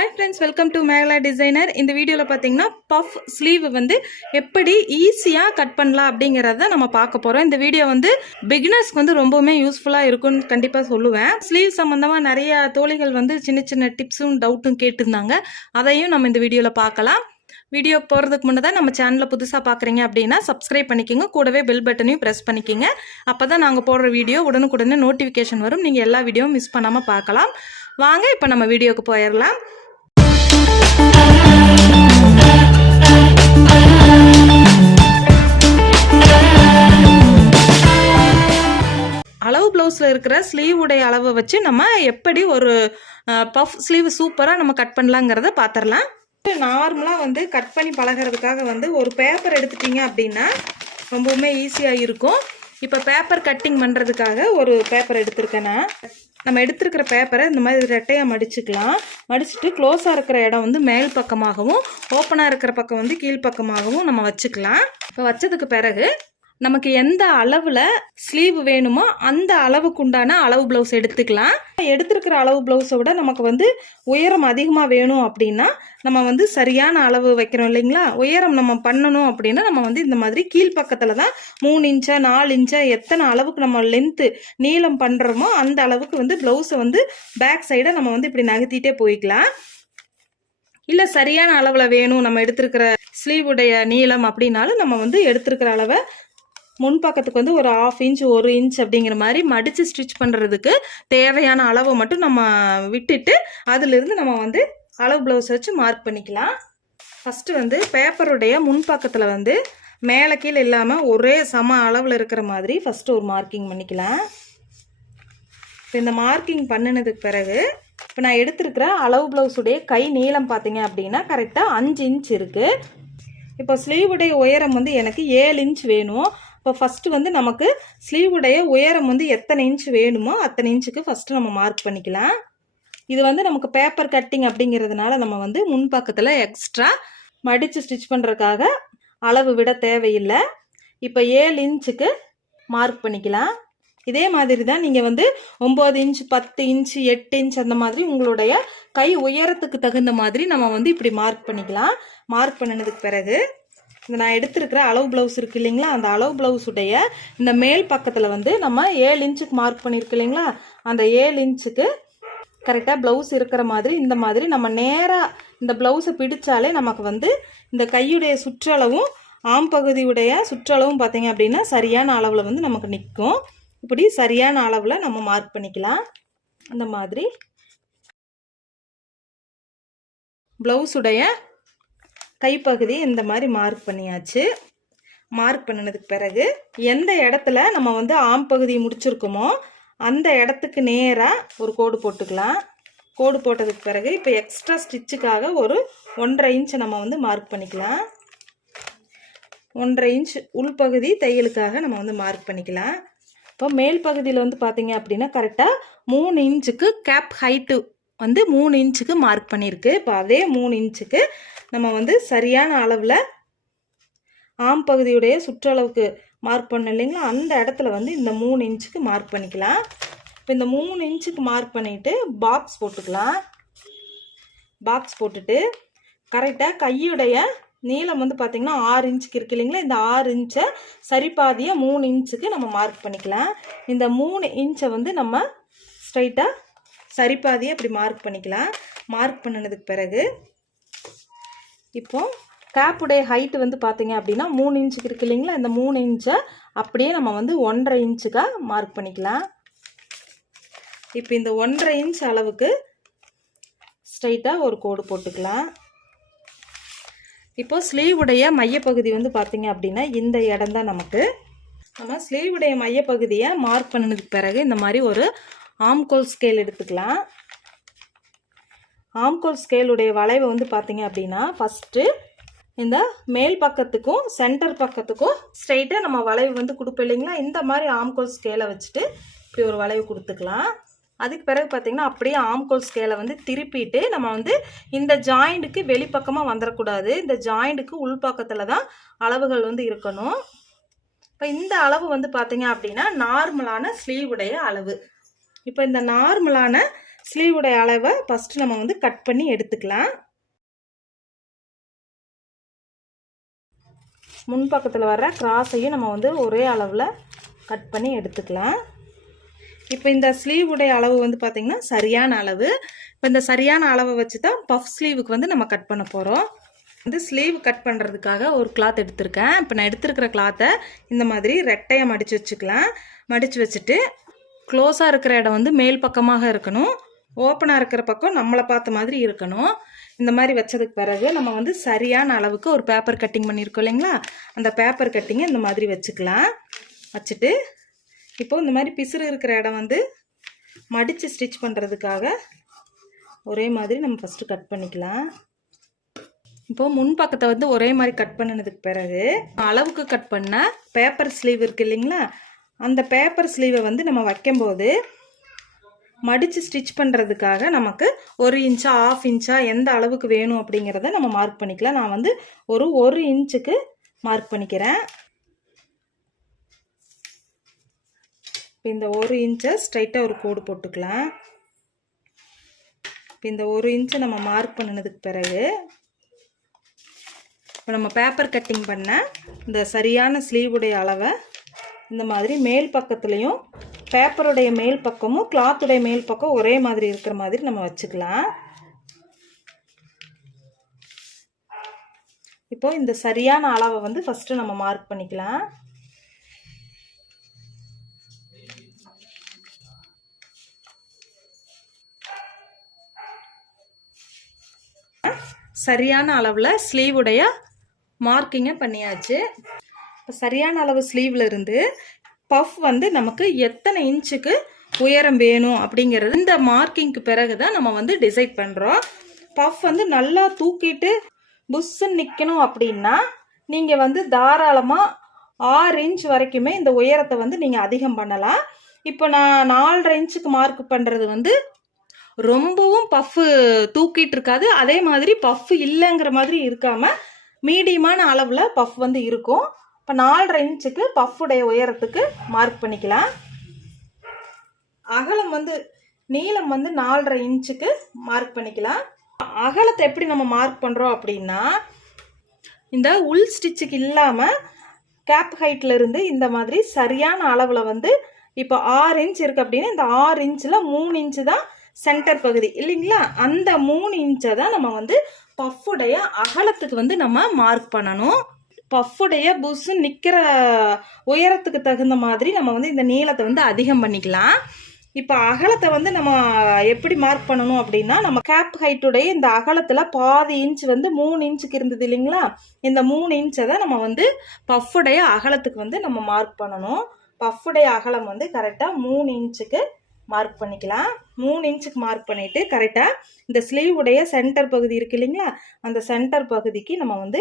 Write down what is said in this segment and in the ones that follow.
Hi friends, welcome to Mekala designer. இந்த வீடியோவில் பார்த்தீங்கன்னா பஃப் ஸ்லீவ் வந்து எப்படி ஈஸியாக கட் பண்ணலாம் அப்படிங்கிறத நம்ம பார்க்க போகிறோம். இந்த வீடியோ வந்து பிகினர்ஸ்க்கு வந்து ரொம்பவுமே யூஸ்ஃபுல்லாக இருக்கும்னு கண்டிப்பாக சொல்லுவேன். ஸ்லீவ் சம்மந்தமாக நிறைய தோழிகள் வந்து சின்ன சின்ன டிப்ஸும் டவுட்டும் கேட்டிருந்தாங்க. அதையும் நம்ம இந்த வீடியோவில் பார்க்கலாம். வீடியோ போகிறதுக்கு முன்னே நம்ம சேனலில் புதுசாக பார்க்குறீங்க அப்படின்னா சப்ஸ்கிரைப் பண்ணிக்கோங்க. கூடவே பெல் பட்டனையும் ப்ரெஸ் பண்ணிக்கோங்க. அப்போ தான் நாங்கள் போடுற வீடியோ உடனுக்குடனே நோட்டிஃபிகேஷன் வரும். நீங்கள் எல்லா வீடியோவும் மிஸ் பண்ணாமல் பார்க்கலாம். வாங்க இப்போ நம்ம வீடியோக்கு போயிடலாம். அளவு ப்ளவுஸில் இருக்கிற ஸ்லீவ் உடைய அளவை வச்சு நம்ம எப்படி ஒரு பஃப் ஸ்லீவ் சூப்பராக நம்ம கட் பண்ணலாங்கிறத பார்த்துடலாம். நார்மலாக வந்து கட் பண்ணி பழகிறதுக்காக வந்து ஒரு பேப்பர் எடுத்துட்டிங்க அப்படின்னா ரொம்பவுமே ஈஸியாக இருக்கும். இப்போ பேப்பர் கட்டிங் பண்ணுறதுக்காக ஒரு பேப்பர் எடுத்துருக்கேன்னா நம்ம எடுத்துருக்கிற பேப்பரை இந்த மாதிரி ரெட்டையாக மடிச்சுக்கலாம். மடிச்சுட்டு க்ளோஸாக இருக்கிற இடம் வந்து மேல் பக்கமாகவும் ஓப்பனாக இருக்கிற பக்கம் வந்து கீழ்ப்பக்கமாகவும் நம்ம வச்சுக்கலாம். இப்போ வச்சதுக்கு பிறகு நமக்கு எந்த அளவில் ஸ்லீவ் வேணுமோ அந்த அளவுக்கு உண்டான அளவு ப்ளவுஸ் எடுத்துக்கலாம். எடுத்துருக்கிற அளவு ப்ளவுஸை விட நமக்கு வந்து உயரம் அதிகமாக வேணும் அப்படின்னா நம்ம வந்து சரியான அளவு வைக்கிறோம் இல்லைங்களா. உயரம் நம்ம பண்ணணும் அப்படின்னா நம்ம வந்து இந்த மாதிரி கீழ்ப்பக்கத்தில் தான் 3 இன்ச்சா 4 இன்ச்சா எத்தனை அளவுக்கு நம்ம லென்த்து நீளம் பண்ணுறோமோ அந்த அளவுக்கு வந்து ப்ளவுஸை வந்து பேக் சைடை நம்ம வந்து இப்படி நகர்த்திட்டே போய்க்கலாம். இல்லை சரியான அளவில் வேணும் நம்ம எடுத்துருக்கிற ஸ்லீவுடைய நீளம் அப்படின்னாலும் நம்ம வந்து எடுத்துருக்கிற அளவை முன்பக்கத்துக்கு வந்து ஒரு 1/2 இன்ச் 1 இன்ச் அப்படிங்கிற மாதிரி மடித்து ஸ்டிச் பண்ணுறதுக்கு தேவையான அளவை மட்டும் நம்ம விட்டுட்டு அதிலிருந்து நம்ம வந்து அளவு ப்ளவுஸ் வச்சு மார்க் பண்ணிக்கலாம். ஃபஸ்ட்டு வந்து பேப்பருடைய முன்பக்கத்தில் வந்து மேலே கீழே இல்லாமல் ஒரே சம அளவில் இருக்கிற மாதிரி ஃபஸ்ட்டு ஒரு மார்க்கிங் பண்ணிக்கலாம். இப்போ இந்த மார்க்கிங் பண்ணினதுக்கு பிறகு இப்போ நான் எடுத்துருக்கிற அளவு ப்ளவுஸுடைய கை நீளம் பார்த்தீங்க அப்படின்னா கரெக்டாக 5 இன்ச் இருக்குது. இப்போ ஸ்லீவுடைய உயரம் வந்து எனக்கு 7 இன்ச் வேணும். இப்போ ஃபஸ்ட்டு வந்து நமக்கு ஸ்லீவுடைய உயரம் வந்து எத்தனை இன்ச் வேணுமோ அத்தனை இன்ச்சுக்கு ஃபஸ்ட்டு நம்ம மார்க் பண்ணிக்கலாம். இது வந்து நமக்கு பேப்பர் கட்டிங் அப்படிங்கிறதுனால நம்ம வந்து முன்பக்கத்தில் எக்ஸ்ட்ரா மடித்து ஸ்டிச் பண்ணுறதுக்காக அளவு விட தேவையில்லை. இப்போ 7 இன்ச்சுக்கு மார்க் பண்ணிக்கலாம். இதே மாதிரி தான் நீங்கள் வந்து 9 இன்ச் 10 இன்ச் 8 இன்ச் அந்த மாதிரி உங்களுடைய கை உயரத்துக்கு தகுந்த மாதிரி நம்ம வந்து இப்படி மார்க் பண்ணிக்கலாம். மார்க் பண்ணினதுக்கு பிறகு இந்த நான் எடுத்துருக்கிற அளவு ப்ளவுஸ் இருக்குது இல்லைங்களா, அந்த அளவு ப்ளவுஸுடைய இந்த மேல் பக்கத்தில் வந்து நம்ம 7 இன்ச்சுக்கு மார்க் பண்ணியிருக்கு இல்லைங்களா, அந்த 7 இன்ச்சுக்கு கரெக்டாக ப்ளவுஸ் இருக்கிற மாதிரி இந்த மாதிரி நம்ம நேராக இந்த ப்ளவுஸை பிடிச்சாலே நமக்கு வந்து இந்த கையுடைய சுற்றளவும் ஆம்பகுதியுடைய சுற்றளவும் பார்த்தீங்க அப்படின்னா சரியான அளவில் வந்து நமக்கு நிற்கும். இப்படி சரியான அளவில் நம்ம மார்க் பண்ணிக்கலாம். இந்த மாதிரி ப்ளவுஸுடைய கைப்பகுதி இந்த மாதிரி மார்க் பண்ணியாச்சு. மார்க் பண்ணினதுக்கு பிறகு எந்த இடத்துல நம்ம வந்து ஆம்பகுதி முடிச்சிருக்கோமோ அந்த இடத்துக்கு நேராக ஒரு கோடு போட்டுக்கலாம். கோடு போட்டதுக்கு பிறகு இப்போ எக்ஸ்ட்ரா ஸ்டிச்சுக்காக ஒரு 1.5 இன்ச் நம்ம வந்து மார்க் பண்ணிக்கலாம். 1.5 இன்ச் உள்பகுதி தையலுக்காக நம்ம வந்து மார்க் பண்ணிக்கலாம். இப்போ மேல் பகுதியில் வந்து பார்த்தீங்க அப்படின்னா கரெக்டாக 3 இன்ச்சுக்கு கேப் ஹைட்டு வந்து 3 இன்ச்சுக்கு மார்க் பண்ணியிருக்கு. இப்போ அதே 3 இன்ச்சுக்கு நம்ம வந்து சரியான அளவில் ஆம் பகுதியுடைய சுற்றளவுக்கு மார்க் பண்ணோம் இல்லைங்களா, அந்த இடத்துல வந்து இந்த 3 இன்ச்சுக்கு மார்க் பண்ணிக்கலாம். இப்போ இந்த 3 இன்ச்சுக்கு மார்க் பண்ணிவிட்டு பாக்ஸ் போட்டுக்கலாம். பாக்ஸ் போட்டுட்டு கரெக்டாக கையுடைய நீளம் வந்து பார்த்திங்கன்னா 6 இன்ச்சுக்கு இருக்குது இல்லைங்களா, இந்த 6 இன்ச்சை சரிபாதியாக 3 இன்ச்சுக்கு நம்ம மார்க் பண்ணிக்கலாம். இந்த 3 இன்ச்சை வந்து நம்ம ஸ்ட்ரைட்டாக சரிபாதியாக இப்படி மார்க் பண்ணிக்கலாம். மார்க் பண்ணினதுக்கு பிறகு இப்போ கேப்புடைய ஹைட்டு வந்து பார்த்தீங்க அப்படின்னா 3 இன்ச்சுக்கு இருக்குது இல்லைங்களா, இந்த 3 இன்ச்சை அப்படியே நம்ம வந்து 1.5 இன்ச்சுக்காக மார்க் பண்ணிக்கலாம். இப்போ இந்த 1.5 இன்ச் அளவுக்கு ஸ்ட்ரைட்டாக ஒரு கோடு போட்டுக்கலாம். இப்போ ஸ்லீவுடைய மையப்பகுதி வந்து பார்த்தீங்க அப்படின்னா இந்த இடம் தான் நமக்கு. நம்ம ஸ்லீவுடைய மையப்பகுதியை மார்க் பண்ணினதுக்கு பிறகு இந்த மாதிரி ஒரு ஆம்கோல் ஸ்கேல் எடுத்துக்கலாம். ஆம்கோல் ஸ்கேலுடைய வளைவு வந்து பார்த்தீங்க அப்படின்னா ஃபஸ்ட்டு இந்த மேல் பக்கத்துக்கும் சென்டர் பக்கத்துக்கும் ஸ்ட்ரைட்டாக நம்ம வளைவு வந்து கொடுப்போம் இல்லைங்களா, இந்த மாதிரி ஆம்கோல் ஸ்கேலை வச்சுட்டு இப்படி ஒரு வளைவு கொடுத்துக்கலாம். அதுக்கு பிறகு பார்த்திங்கன்னா அப்படியே ஆம்கோல் ஸ்கேலை வந்து திருப்பிட்டு நம்ம வந்து இந்த ஜாயிண்ட்டுக்கு வெளிப்பக்கமாக வந்துடக்கூடாது, இந்த ஜாயிண்ட்டுக்கு உள்பக்கத்தில் தான் அளவுகள் வந்து இருக்கணும். இப்போ இந்த அளவு வந்து பார்த்திங்க அப்படின்னா நார்மலான ஸ்லீவுடைய அளவு. இப்போ இந்த நார்மலான ஸ்லீவுடைய அளவை ஃபஸ்ட்டு நம்ம வந்து கட் பண்ணி எடுத்துக்கலாம். முன்பக்கத்தில் வர்ற கிராஸையும் நம்ம வந்து ஒரே அளவில் கட் பண்ணி எடுத்துக்கலாம். இப்போ இந்த ஸ்லீவுடைய அளவு வந்து பார்த்திங்கன்னா சரியான அளவு. இப்போ இந்த சரியான அளவை வச்சு தான் பஃப் ஸ்லீவுக்கு வந்து நம்ம கட் பண்ண போகிறோம். வந்து ஸ்லீவ் கட் பண்ணுறதுக்காக ஒரு கிளாத் எடுத்திருக்கேன். இப்போ நான் எடுத்துருக்கிற கிளாத்தை இந்த மாதிரி ரெட்டையாக மடித்து வச்சுக்கலாம். மடித்து வச்சுட்டு க்ளோஸாக இருக்கிற இடம் வந்து மேல் பக்கமாக இருக்கணும், ஓப்பனாக இருக்கிற பக்கம் நம்மளை பார்த்த மாதிரி இருக்கணும். இந்த மாதிரி வச்சதுக்கு பிறகு நம்ம வந்து சரியான அளவுக்கு ஒரு பேப்பர் கட்டிங் பண்ணியிருக்கோம் இல்லைங்களா, அந்த பேப்பர் கட்டிங்கை இந்த மாதிரி வச்சுக்கலாம். வச்சுட்டு இப்போது இந்த மாதிரி பிசுறு இருக்கிற இடம் வந்து மடித்து ஸ்டிச் பண்ணுறதுக்காக ஒரே மாதிரி நம்ம ஃபஸ்ட்டு கட் பண்ணிக்கலாம். இப்போது முன்பக்கத்தை வந்து ஒரே மாதிரி கட் பண்ணினதுக்கு பிறகு அளவுக்கு கட் பண்ண பேப்பர் ஸ்லீவ் இருக்குது இல்லைங்களா, அந்த பேப்பர் ஸ்லீவை வந்து நம்ம வைக்கும்போது மடித்து ஸ்டிச் பண்ணுறதுக்காக நமக்கு 1 இன்ச்சா 1/2 இன்ச்சா எந்த அளவுக்கு வேணும் அப்படிங்கிறத நம்ம மார்க் பண்ணிக்கலாம். நான் வந்து ஒரு 1 இன்ச்சுக்கு மார்க் பண்ணிக்கிறேன். இப்போ இந்த 1 இன்ச்சை ஸ்ட்ரைட்டாக ஒரு கோடு போட்டுக்கலாம். இப்போ இந்த 1 இன்ச்சை நம்ம மார்க் பண்ணினதுக்கு பிறகு இப்போ நம்ம பேப்பர் கட்டிங் பண்ண இந்த சரியான ஸ்லீவுடைய அளவை இந்த மாதிரி மேல் பக்கத்துலேயும் பேப்பருடைய மேல் பக்கமும் கிளாத்துடைய மேல் பக்கம் ஒரே மாதிரி இருக்கிற மாதிரி நம்ம வச்சுக்கலாம். இப்போ இந்த சரியான அளவை வந்து ஃபஸ்ட்டு நம்ம மார்க் பண்ணிக்கலாம். சரியான அளவில் ஸ்லீவுடைய மார்க்கிங்கை பண்ணியாச்சு. இப்போ சரியான அளவு ஸ்லீவில் இருந்து பஃப் வந்து நமக்கு எத்தனை இன்ச்சுக்கு உயரம் வேணும் அப்படிங்கிறது இந்த மார்க்கிங்க்கு பிறகு தான் நம்ம வந்து டிசைட் பண்ணுறோம். பஃப் வந்து நல்லா தூக்கிட்டு புஷ்ஷுன்னு நிற்கணும் அப்படின்னா நீங்கள் வந்து தாராளமாக 6 இன்ச் வரைக்குமே இந்த உயரத்தை வந்து நீங்கள் அதிகம் பண்ணலாம். இப்போ நான் 4.5 இன்ச்சுக்கு மார்க் பண்ணுறது வந்து ரொம்பவும் பஃப்பு தூக்கிட்டு இருக்காது, அதே மாதிரி பஃப் இல்லைங்கிற மாதிரி இருக்காமல் மீடியமான அளவில் பஃப் வந்து இருக்கும். இப்போ 4.5 இன்ச்சுக்கு பஃப்புடைய உயரத்துக்கு மார்க் பண்ணிக்கலாம். அகலம் வந்து நீளம் வந்து 4.5 இன்ச்சுக்கு மார்க் பண்ணிக்கலாம். அகலத்தை எப்படி நம்ம மார்க் பண்ணுறோம் அப்படின்னா இந்த உள் ஸ்டிச்சுக்கு இல்லாமல் கேப் ஹைட்டில் இருந்து இந்த மாதிரி சரியான அளவில் வந்து இப்போ 6 இன்ச் இருக்குது அப்படின்னா இந்த 6 இன்ச்சில் 3 இன்ச்சு தான் சென்டர் பகுதி இல்லைங்களா, அந்த 3 இன்ச்சை தான் நம்ம வந்து பஃப்புடைய அகலத்துக்கு வந்து நம்ம மார்க் பண்ணணும். பஃப்புடைய புஷ்ஷு நிற்கிற உயரத்துக்கு தகுந்த மாதிரி நம்ம வந்து இந்த நீளத்தை வந்து அதிகம் பண்ணிக்கலாம். இப்போ அகலத்தை வந்து நம்ம எப்படி மார்க் பண்ணணும் அப்படின்னா நம்ம கேப் ஹைட்டுடைய இந்த அகலத்தில் பாதி இன்ச் வந்து 3 இன்ச்சுக்கு இருந்தது இல்லைங்களா, இந்த 3 இன்ச்சை தான் நம்ம வந்து பஃப்புடைய அகலத்துக்கு வந்து நம்ம மார்க் பண்ணணும். பஃப்புடைய அகலம் வந்து கரெக்டாக 3 இன்ச்சுக்கு மார்க் பண்ணிக்கலாம். 3 இன்ச்சுக்கு மார்க் பண்ணிவிட்டு கரெக்டாக இந்த ஸ்லீவுடைய சென்டர் பகுதி இருக்குது இல்லைங்களா, அந்த சென்டர் பகுதிக்கு நம்ம வந்து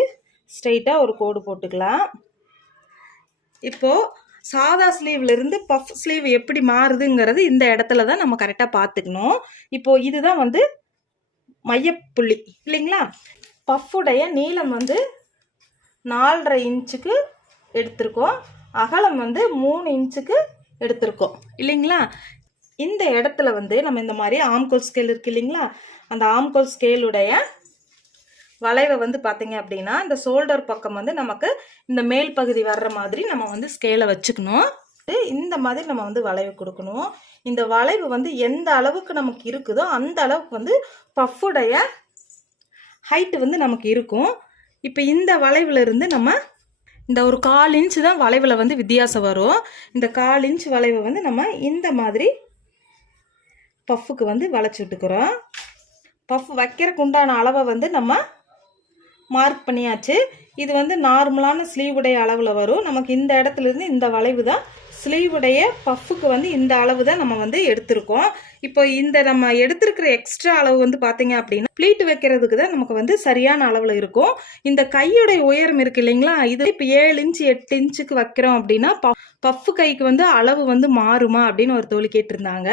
ஸ்ட்ரெயிட்டாக ஒரு கோடு போட்டுக்கலாம். இப்போது சாதா ஸ்லீவ்லேருந்து பஃப் ஸ்லீவ் எப்படி மாறுதுங்கிறது இந்த இடத்துல தான் நம்ம கரெக்டாக பார்த்துக்கணும். இப்போது இதுதான் வந்து மையப்புள்ளி இல்லைங்களா. பஃப்புடைய நீளம் வந்து 4.5 இன்ச்சுக்கு எடுத்திருக்கோம், அகலம் வந்து 3 இன்ச்சுக்கு எடுத்திருக்கோம் இல்லைங்களா. இந்த இடத்துல வந்து நம்ம இந்த மாதிரி ஆம்கோல் ஸ்கேல் இருக்குது இல்லைங்களா, அந்த ஆம்கோல் ஸ்கேலுடைய வளைவை வந்து பார்த்தீங்க அப்படின்னா இந்த ஷோல்டர் பக்கம் வந்து நமக்கு இந்த மேல் பகுதி வர்ற மாதிரி நம்ம வந்து ஸ்கேலை வச்சுக்கணும். இந்த மாதிரி நம்ம வந்து வளைவு கொடுக்கணும். இந்த வளைவு வந்து எந்த அளவுக்கு நமக்கு இருக்குதோ அந்த அளவுக்கு வந்து பஃப்புடைய ஹைட்டு வந்து நமக்கு இருக்கும். இப்போ இந்த வளைவுல இருந்து நம்ம இந்த ஒரு 1/4 இன்ச்சு தான் வளைவில் வந்து வித்தியாசம் வரும். இந்த 1/4 இன்ச் வளைவை வந்து நம்ம இந்த மாதிரி பஃப்புக்கு வந்து வளைச்சி விட்டுக்கிறோம். பஃப் வைக்கிறக்கு உண்டான அளவை வந்து நம்ம மார்க் பண்ணியாச்சு. இது வந்து நார்மலான ஸ்லீவுடைய அளவில் வரும். நமக்கு இந்த இடத்துலேருந்து இந்த வளைவு தான் ஸ்லீவுடைய பஃப்புக்கு வந்து இந்த அளவு தான் நம்ம வந்து எடுத்திருக்கோம். இப்போ இந்த நம்ம எடுத்திருக்கிற எக்ஸ்ட்ரா அளவு வந்து பார்த்தீங்க அப்படின்னா ப்ளீட் வைக்கிறதுக்கு தான் நமக்கு வந்து சரியான அளவில் இருக்கும். இந்த கையுடைய உயரம் இருக்குது இல்லைங்களா, இது இப்போ 7 இன்ச்சு 8 இன்ச்சுக்கு வைக்கிறோம் அப்படின்னா பஃப்பு கைக்கு வந்து அளவு வந்து மாறுமா அப்படின்னு ஒரு தோழி கேட்டிருந்தாங்க.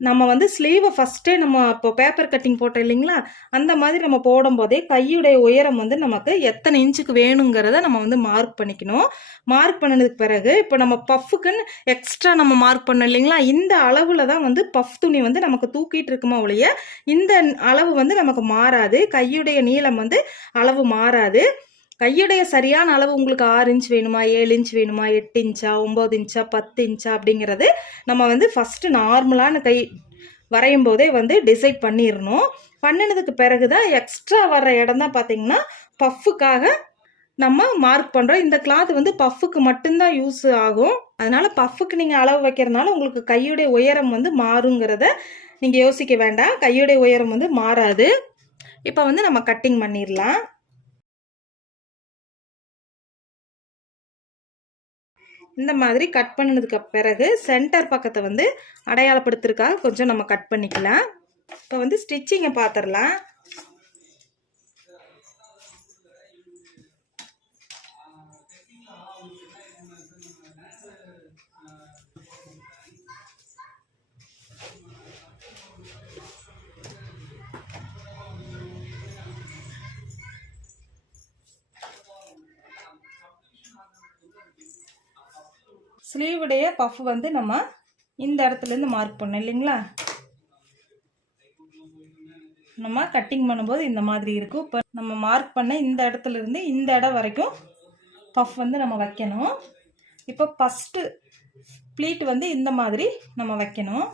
நம்ம வந்து ஸ்லீவை ஃபஸ்ட்டே நம்ம இப்போ பேப்பர் கட்டிங் போட்டோம் இல்லைங்களா, அந்த மாதிரி நம்ம போடும்போதே கையுடைய உயரம் வந்து நமக்கு எத்தனை இன்ச்சுக்கு வேணுங்கிறத நம்ம வந்து மார்க் பண்ணிக்கணும். மார்க் பண்ணதுக்கு பிறகு இப்போ நம்ம பஃப்புக்குன்னு எக்ஸ்ட்ரா நம்ம மார்க் பண்ணோம் இல்லைங்களா, இந்த அளவில் தான் வந்து பஃப் துணி வந்து நமக்கு தூக்கிட்டு இருக்குமா ஒழிய இந்த அளவு வந்து நமக்கு மாறாது. கையுடைய நீளம் வந்து அளவு மாறாது. கையுடைய சரியான அளவு உங்களுக்கு 6 இன்ச் வேணுமா, 7 இன்ச் வேணுமா, 8 இன்ச்சா, 9 இன்ச்சா, 10 இன்ச்சா அப்படிங்கிறது நம்ம வந்து ஃபஸ்ட்டு நார்மலான கை வரையும் போதே வந்து டிசைட் பண்ணிடணும். பண்ணினதுக்கு பிறகு தான் எக்ஸ்ட்ரா வர்ற இடம் தான் பார்த்தீங்கன்னா பஃப்புக்காக நம்ம மார்க் பண்ணுறோம். இந்த கிளாத் வந்து பஃப்புக்கு மட்டும்தான் யூஸ் ஆகும். அதனால பஃப்புக்கு நீங்கள் அளவு வைக்கிறதுனால உங்களுக்கு கையுடைய உயரம் வந்து மாறுங்கிறத நீங்கள் யோசிக்க வேண்டாம். கையுடைய உயரம் வந்து மாறாது. இப்போ வந்து நம்ம கட்டிங் பண்ணிடலாம். இந்த மாதிரி கட் பண்ணினதுக்கு பிறகு சென்டர் பக்கத்தை வந்து அடையாளப்படுத்துறதுக்காக கொஞ்சம் நம்ம கட் பண்ணிக்கலாம். இப்போ வந்து ஸ்டிச்சிங்கை பார்த்துடலாம். ஸ்லீவுடைய பஃப் வந்து நம்ம இந்த இடத்துலேருந்து மார்க் பண்ணோம் இல்லைங்களா, நம்ம கட்டிங் பண்ணும்போது இந்த மாதிரி இருக்கும். இப்போ நம்ம மார்க் பண்ண இந்த இடத்துலேருந்து இந்த இடம் வரைக்கும் பஃப் வந்து நம்ம வைக்கணும். இப்போ ஃபஸ்ட்டு ப்ளீட் வந்து இந்த மாதிரி நம்ம வைக்கணும்.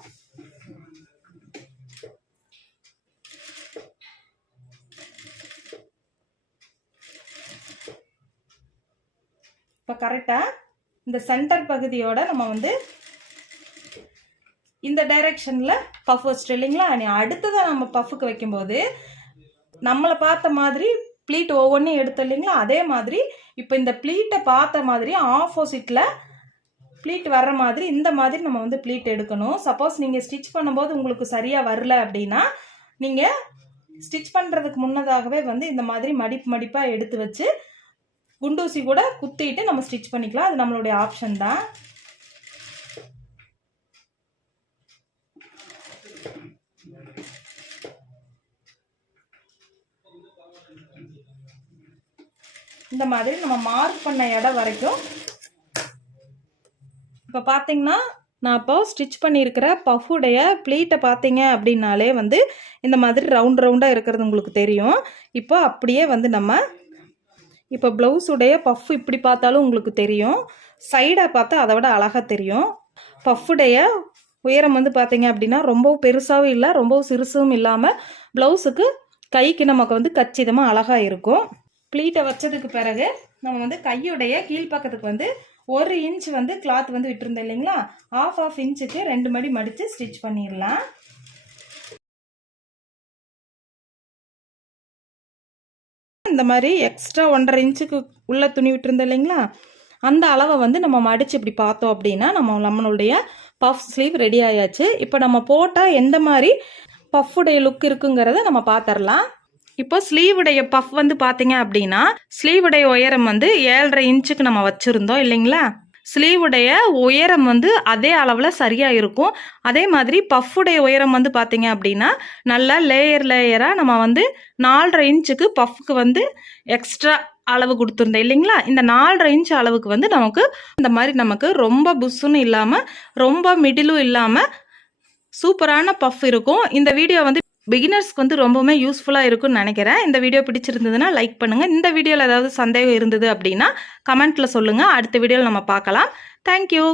இப்போ கரெக்டாக இந்த சென்டர் பகுதியோட நம்ம வந்து இந்த டைரெக்ஷனில் பஃப் வச்சுட்டு இல்லைங்களா, நீ அடுத்ததான் நம்ம பஃப்புக்கு வைக்கும்போது நம்மளை பார்த்த மாதிரி ப்ளீட் ஒவ்வொன்றையும் எடுத்தோம் இல்லைங்களா, அதே மாதிரி இப்போ இந்த ப்ளீட்டை பார்த்த மாதிரி ஆப்போசிட்டில் ப்ளீட் வர்ற மாதிரி இந்த மாதிரி நம்ம வந்து ப்ளீட் எடுக்கணும். சப்போஸ் நீங்கள் ஸ்டிச் பண்ணும்போது உங்களுக்கு சரியாக வரல அப்படின்னா நீங்கள் ஸ்டிச் பண்ணுறதுக்கு முன்னதாகவே வந்து இந்த மாதிரி மடிப்பாக எடுத்து வச்சு குண்டூசி கூட குத்திட்டு நம்ம ஸ்டிச் பண்ணிக்கலாம். அது நம்மளுடைய ஆப்ஷன் தான். இந்த மாதிரி நம்ம மார்க் பண்ண இடம் வரைக்கும் இப்போ பார்த்தீங்கன்னா நான் இப்போ ஸ்டிச் பண்ணியிருக்கிற பஃபுடைய ப்ளீட்டை பார்த்தீங்க அப்படின்னாலே வந்து இந்த மாதிரி ரவுண்டாக இருக்கிறது உங்களுக்கு தெரியும். இப்போ அப்படியே வந்து நம்ம இப்போ ப்ளவுஸுடைய பஃப் இப்படி பார்த்தாலும் உங்களுக்கு தெரியும், சைடாக பார்த்தா அதை விட அழகாக தெரியும். பஃபுடைய உயரம் வந்து பார்த்தீங்க அப்படின்னா ரொம்பவும் பெருசாகவும் இல்லை, ரொம்பவும் சிறுசும் இல்லாமல் ப்ளவுஸுக்கு கைக்கு நமக்கு வந்து கச்சிதமாக அழகாக இருக்கும். ப்ளீட்டை வச்சதுக்கு பிறகு நம்ம வந்து கையுடைய கீழ்ப்பக்கத்துக்கு வந்து 1 இன்ச் வந்து கிளாத் வந்து விட்டுருந்தோம் இல்லைங்களா, ஆஃப் இன்ச்சுக்கு 2 மடி மடித்து ஸ்டிச் பண்ணிடலாம். இந்த மாதிரி எக்ஸ்ட்ரா 1.5 இன்ச்சுக்கு உள்ள துணி விட்டுருந்தோம் இல்லைங்களா, அந்த அளவை வந்து நம்ம மடித்து இப்படி பார்த்தோம் அப்படின்னா நம்மளுடைய பஃப் ஸ்லீவ் ரெடி ஆயாச்சு. இப்போ நம்ம போட்டால் எந்த மாதிரி பஃப்புடைய லுக் இருக்குங்கிறத நம்ம பார்த்துடலாம். இப்போ ஸ்லீவுடைய பஃப் வந்து பார்த்தீங்க அப்படின்னா ஸ்லீவுடைய உயரம் வந்து 7.5 இன்ச்சுக்கு நம்ம வச்சுருந்தோம் இல்லைங்களா, ஸ்லீவுடைய உயரம் வந்து அதே அளவில் சரியாக இருக்கும். அதே மாதிரி பஃப்புடைய உயரம் வந்து பார்த்தீங்க அப்படின்னா நல்லா லேயராக நம்ம வந்து 4.5 இன்ச்சுக்கு பஃப்புக்கு வந்து எக்ஸ்ட்ரா அளவு கொடுத்துருந்தேன் இல்லைங்களா. இந்த 4.5 இன்ச் அளவுக்கு வந்து நமக்கு இந்த மாதிரி நமக்கு ரொம்ப புஷ்ஷுன்னு இல்லாமல் ரொம்ப மிடிலும் இல்லாமல் சூப்பரான பஃப் இருக்கும். இந்த வீடியோ வந்து பிகினர்ஸ்க்கு வந்து ரொம்பவுமே யூஸ்ஃபுல்லாக இருக்கும்னு நினைக்கிறேன். இந்த வீடியோ பிடிச்சிருந்ததுன்னா லைக் பண்ணுங்கள். இந்த வீடியோவில் ஏதாவது சந்தேகம் இருந்தது அப்படின்னா கமெண்ட்டில் சொல்லுங்கள். அடுத்த வீடியோவில் நம்ம பார்க்கலாம். தேங்க்யூ.